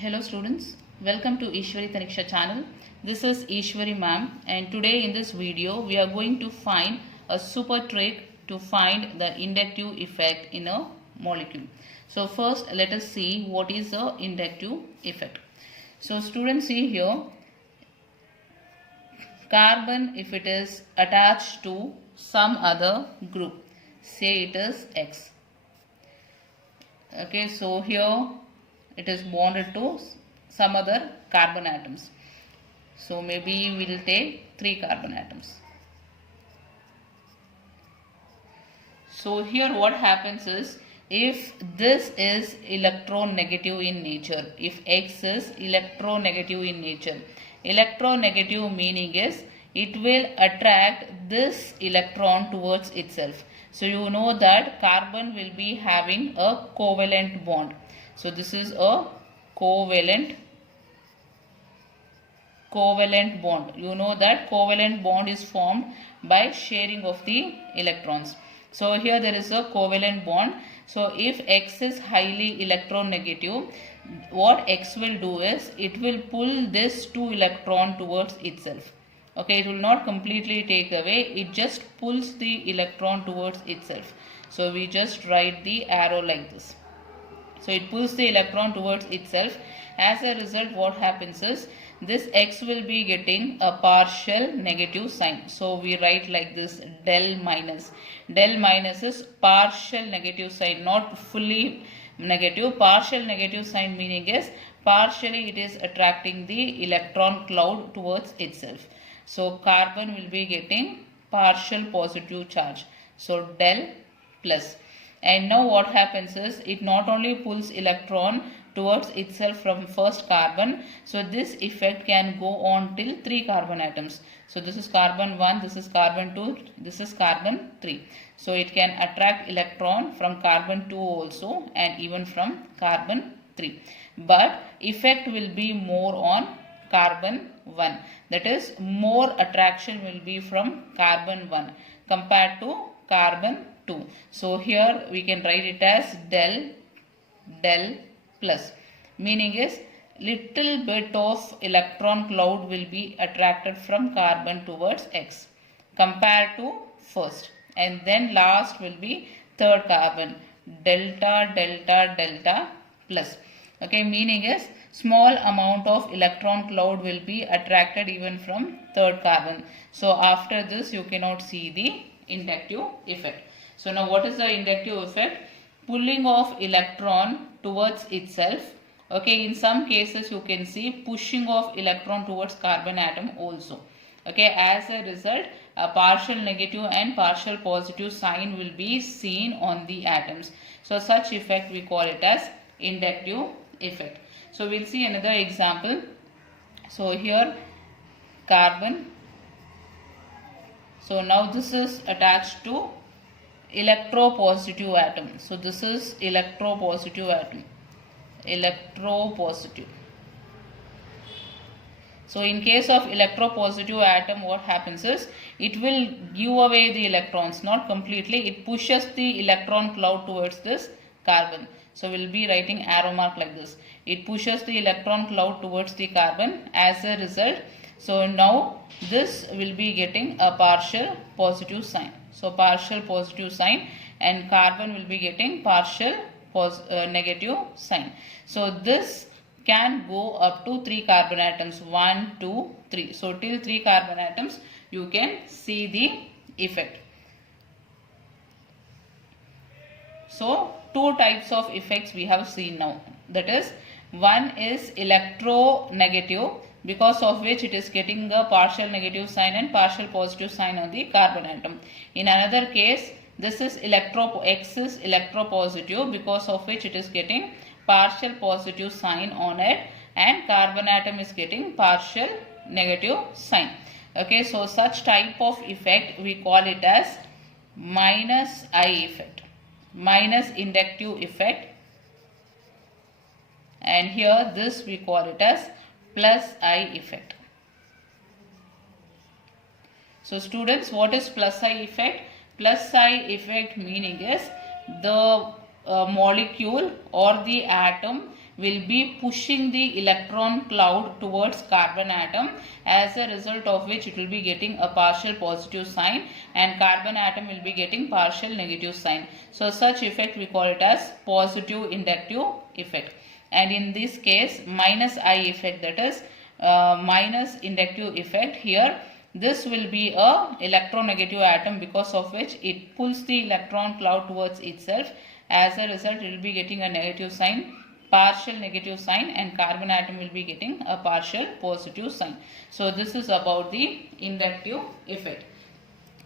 Hello students, welcome to Ishwari Taniksha channel. This is Ishwari ma'am, and today in this video we are going to find a super trick to find the inductive effect in a molecule. So first let us see what is the inductive effect. So students, see here, carbon, if it is attached to some other group, say it is X. Okay, so here it is bonded to some other carbon atoms. So maybe we will take 3 carbon atoms. So here what happens is, if this is electronegative in nature, if X is electronegative in nature, electronegative meaning is it will attract this electron towards itself. So you know that carbon will be having a covalent bond. So this is a covalent bond. You know that covalent bond is formed by sharing of the electrons. So here there is a covalent bond. So if X is highly electronegative, what X will do is it will pull this 2 electron towards itself. Okay, it will not completely take away, it just pulls the electron towards itself. So we just write the arrow like this. So it pulls the electron towards itself. As a result, what happens is this X will be getting a partial negative sign. So we write like this, del minus. Del minus is partial negative sign, not fully negative. Partial negative sign meaning is partially it is attracting the electron cloud towards itself. So carbon will be getting partial positive charge. So del plus. And now what happens is it not only pulls electron towards itself from first carbon. So this effect can go on till 3 carbon atoms. So this is carbon 1, this is carbon 2, this is carbon 3. So it can attract electron from carbon 2 also and even from carbon 3. But effect will be more on carbon 1. That is, more attraction will be from carbon 1 compared to carbon 2. So here we can write it as del plus, meaning is little bit of electron cloud will be attracted from carbon towards X compared to first, and then last will be third carbon, delta plus. Okay, meaning is small amount of electron cloud will be attracted even from third carbon. So after this you cannot see the inductive effect. So now what is the inductive effect? Pulling of electron towards itself. Okay, in some cases you can see pushing of electron towards carbon atom also. Okay, as a result, a partial negative and partial positive sign will be seen on the atoms. So such effect we call it as inductive effect. So we'll see another example. So here carbon. So now this is attached to electropositive atom. So this is electropositive atom. Electropositive. So in case of electropositive atom, what happens is it will give away the electrons, not completely. It pushes the electron cloud towards this carbon. So we'll be writing arrow mark like this. It pushes the electron cloud towards the carbon. As a result, so now this will be getting a partial positive sign. So partial positive sign, and carbon will be getting partial negative sign. So this can go up to 3 carbon atoms, 1, 2, 3. So till 3 carbon atoms you can see the effect. So two types of effects we have seen now. That is, one is electronegative, because of which it is getting a partial negative sign and partial positive sign on the carbon atom. In another case, this is X is electropositive, because of which it is getting partial positive sign on it, and carbon atom is getting partial negative sign. Okay, so such type of effect we call it as minus I effect, minus inductive effect, and here this we call it as plus I effect. So students, what is plus I effect? Plus I effect meaning is the molecule or the atom will be pushing the electron cloud towards carbon atom, as a result of which it will be getting a partial positive sign and carbon atom will be getting partial negative sign. So such effect we call it as positive inductive effect. And in this case minus I effect, that is minus inductive effect, here this will be a electronegative atom, because of which it pulls the electron cloud towards itself. As a result it will be getting a negative sign, partial negative sign, and carbon atom will be getting a partial positive sign. So this is about the inductive effect.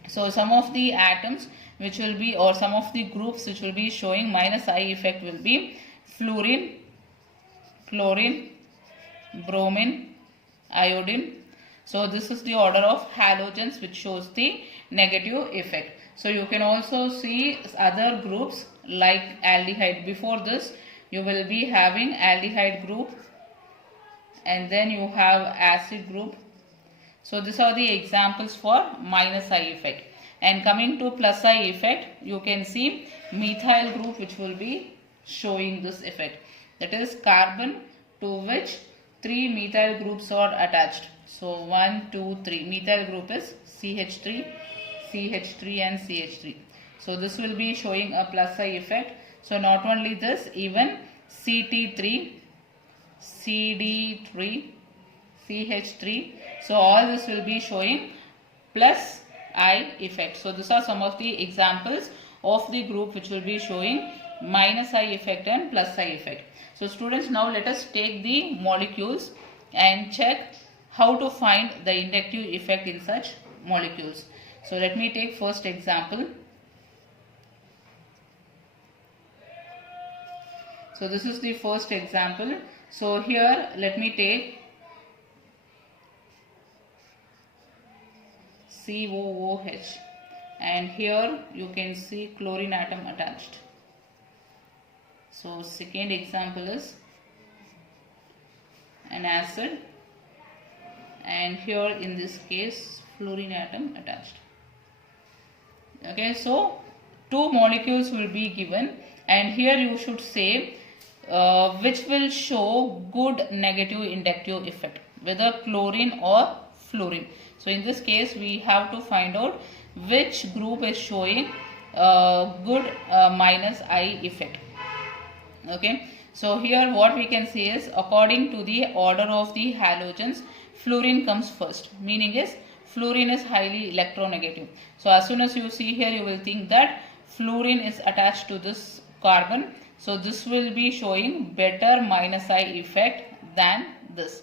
So some of the atoms which will be, or some of the groups which will be showing minus I effect will be fluorine, chlorine, bromine, iodine. So this is the order of halogens which shows the negative effect. So you can also see other groups like aldehyde. Before this you will be having aldehyde group, and then you have acid group. So these are the examples for minus I effect. And coming to plus I effect, you can see methyl group which will be showing this effect. That is carbon to which 3 methyl groups are attached. So 1, 2, 3. Methyl group is CH3, CH3 and CH3. So this will be showing a plus I effect. So not only this, even CT3, CD3, CH3. So all this will be showing plus I effect. So these are some of the examples of the group which will be showing minus I effect and plus I effect. So students, now let us take the molecules and check how to find the inductive effect in such molecules. So let me take first example. So this is the first example. So here let me take COOH, and here you can see chlorine atom attached. So second example is an acid, and here in this case fluorine atom attached. Okay, so 2 molecules will be given, and here you should say which will show good negative inductive effect, whether chlorine or fluorine. So in this case we have to find out which group is showing good minus I effect. Okay, so here what we can say is, according to the order of the halogens, fluorine comes first, meaning is fluorine is highly electronegative. So as soon as you see here, you will think that fluorine is attached to this carbon. So this will be showing better minus I effect than this.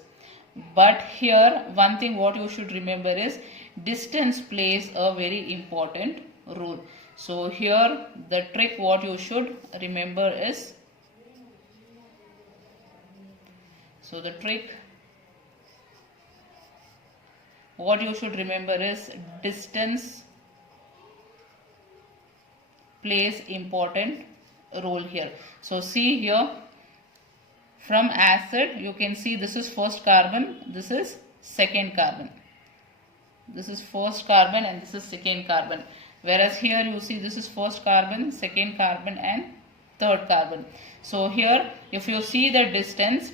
But here one thing what you should remember is distance plays a very important role. So here the trick what you should remember is, so the trick what you should remember is distance plays important role here. So see here, from acid you can see this is first carbon, this is second carbon, this is first carbon and this is second carbon, whereas here you see this is first carbon, second carbon and third carbon. So here if you see the distance,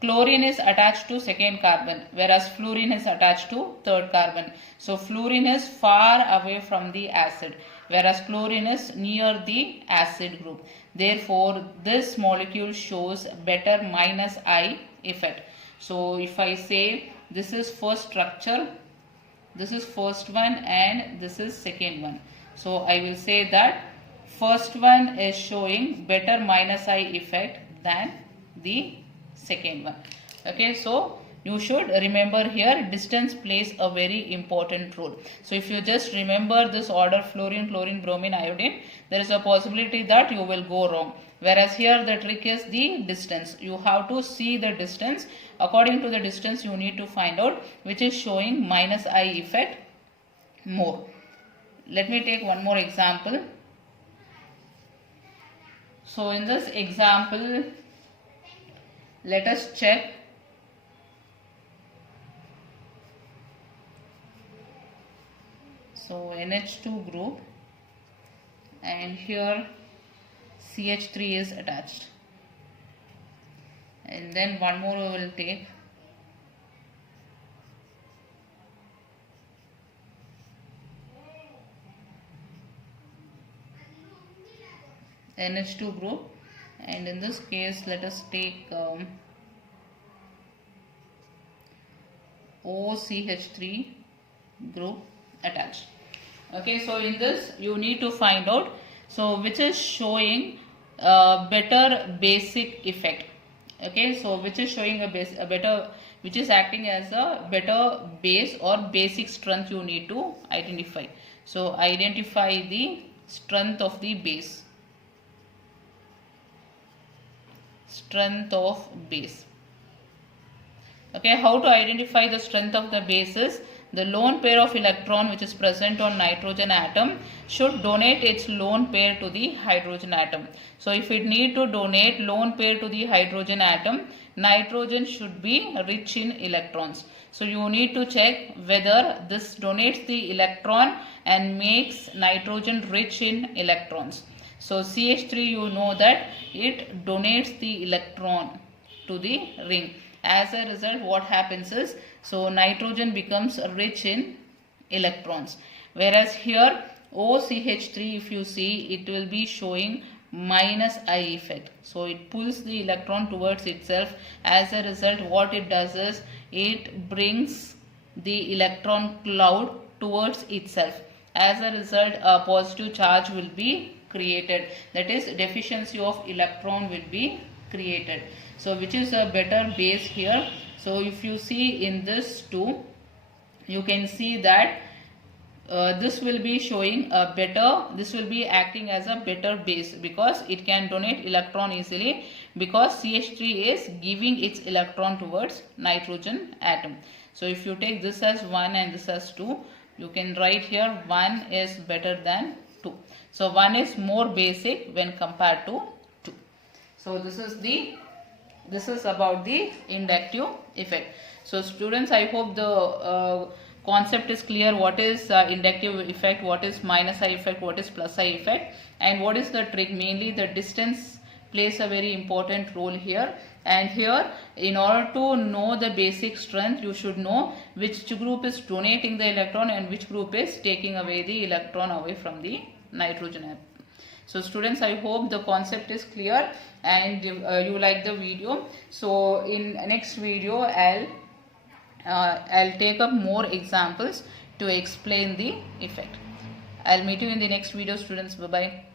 chlorine is attached to second carbon, whereas fluorine is attached to third carbon. So fluorine is far away from the acid, whereas chlorine is near the acid group. Therefore this molecule shows better minus I effect. So if I say this is first structure, this is first one and this is second one, so I will say that first one is showing better minus I effect than the second one. Okay, so you should remember here distance plays a very important role. So if you just remember this order fluorine, chlorine, bromine, iodine, there is a possibility that you will go wrong. Whereas here the trick is the distance. You have to see the distance. According to the distance you need to find out which is showing minus I effect more. Let me take one more example. So in this example, let us check so NH2 group, and here CH3 is attached, and then one more we will take. NH2 group, and in this case let us take OCH3 group attached. Okay, so in this you need to find out so which is showing better basic effect. Okay, so which is showing a better, which is acting as a better base or basic strength you need to identify. So identify the strength of the base. Strength of base. Okay, how to identify the strength of the base is the lone pair of electron which is present on nitrogen atom should donate its lone pair to the hydrogen atom. So if it need to donate lone pair to the hydrogen atom, nitrogen should be rich in electrons. So you need to check whether this donates the electron and makes nitrogen rich in electrons. So CH3, you know that it donates the electron to the ring. As a result, what happens is, so nitrogen becomes rich in electrons. Whereas here OCH3, if you see, it will be showing minus I effect. So it pulls the electron towards itself. As a result, what it does is, it brings the electron cloud towards itself. As a result, a positive charge will be created, that is deficiency of electron will be created. So which is a better base here. So if you see in this too, you can see that this will be showing a better, this will be acting as a better base because it can donate electron easily, because CH3 is giving its electron towards nitrogen atom. So if you take this as 1 and this as 2, you can write here 1 is better than 2. So 1 is more basic when compared to 2. So this is about the inductive effect. So students, I hope the concept is clear. What is inductive effect, what is minus I effect, what is plus I effect, and what is the trick. Mainly the distance plays a very important role here. And here, in order to know the basic strength, you should know which group is donating the electron and which group is taking away the electron away from the nitrogen atom. So students, I hope the concept is clear and you like the video. So in next video, I'll take up more examples to explain the effect. I'll meet you in the next video, students. Bye bye.